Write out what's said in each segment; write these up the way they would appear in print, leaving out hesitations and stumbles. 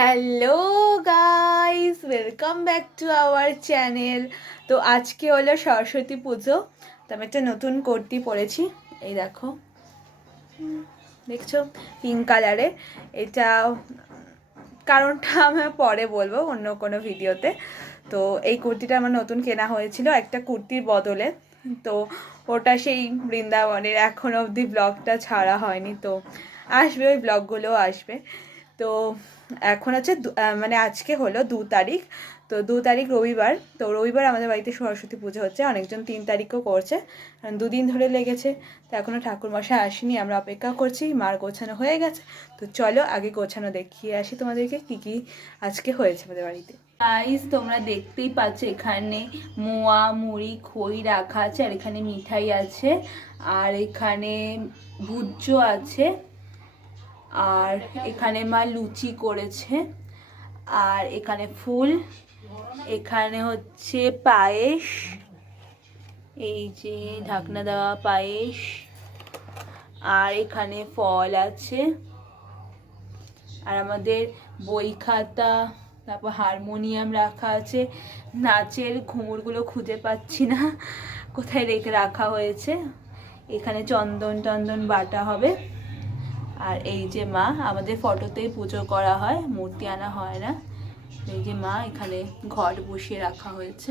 Hello guys, welcome back to our channel. তো আজকে হলো সরস্বতী পুজো। তো আমি একটা নতুন কুর্তি পরেছি, এই দেখো, দেখছো, পিঙ্ক কালারে। এটা কারণটা আমি পরে বলবো অন্য কোনো ভিডিওতে। তো এই কুর্তিটা আমার নতুন কেনা হয়েছিল একটা কুর্তির বদলে। তো ওটা সেই বৃন্দাবনের, এখনো অবধি ব্লগটা ছাড়া হয়নি। তো আসবে, ওই ব্লগগুলোও আসবে। তো এখন হচ্ছে মানে আজকে হলো 2 তারিখ। তো 2 তারিখ রবিবার। তো রবিবার আমাদের বাড়িতে সরস্বতী পুজো হচ্ছে, অনেকজন 3 তারিখও করছে, 2 দিন ধরে লেগেছে। তো এখনও ঠাকুরমশাই আসেনি, আমরা অপেক্ষা করছি। মার গোছানো হয়ে গেছে। তো চলো আগে গোছানো দেখিয়ে আসি তোমাদেরকে কি কি আজকে হয়েছে আমাদের বাড়িতে। গাইস, তোমরা দেখতেই পাচ্ছ এখানে মোয়া, মুড়ি, খই রাখা আছে, আর এখানে মিঠাই আছে, আর এখানে ভুজ্য আছে, আর এখানে মা লুচি করেছে, আর এখানে ফুল, এখানে হচ্ছে পায়েস, এই যে ঢাকনা দেওয়া পায়েস, আর এখানে ফল আছে, আর আমাদের বই খাতা, তারপর হারমোনিয়াম রাখা আছে। নাচের ঘুঙুরগুলো খুঁজে পাচ্ছি না কোথায় রেখে রাখা হয়েছে। এখানে চন্দন টন্দন বাটা হবে। আর এই যে মা, আমাদের ফটোতেই পুজো করা হয়, মূর্তি আনা হয় না। এই যে মা, এখানে ঘট বসিয়ে রাখা হয়েছে।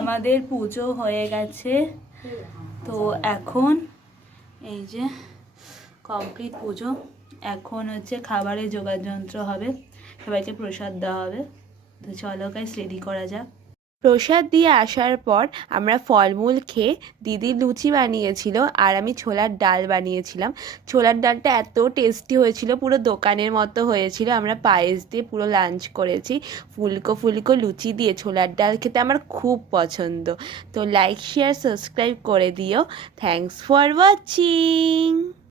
আমাদের পুজো হয়ে গেছে। তো এখন এই যে কমপ্লিট পুজো। এখন হচ্ছে খাবারের জোগাড় যন্ত্র হবে, সবাইকে প্রসাদ দেওয়া হবে। তো চলো গাইস, রেডি করা যাক। প্রসাদ দিয়ে আসার পর আমরা ফলমূল খেয়ে, দিদি লুচি বানিয়েছিল আর আমি ছোলার ডাল বানিয়েছিলাম। ছোলার ডালটা এত টেস্টি হয়েছিল, পুরো দোকানের মতো হয়েছিল। আমরা পায়েস দিয়ে পুরো লাঞ্চ করেছি। ফুলকো ফুলকো লুচি দিয়ে ছোলার ডাল খেতে আমার খুব পছন্দ। তো লাইক, শেয়ার, সাবস্ক্রাইব করে দিও। Thanks for watching.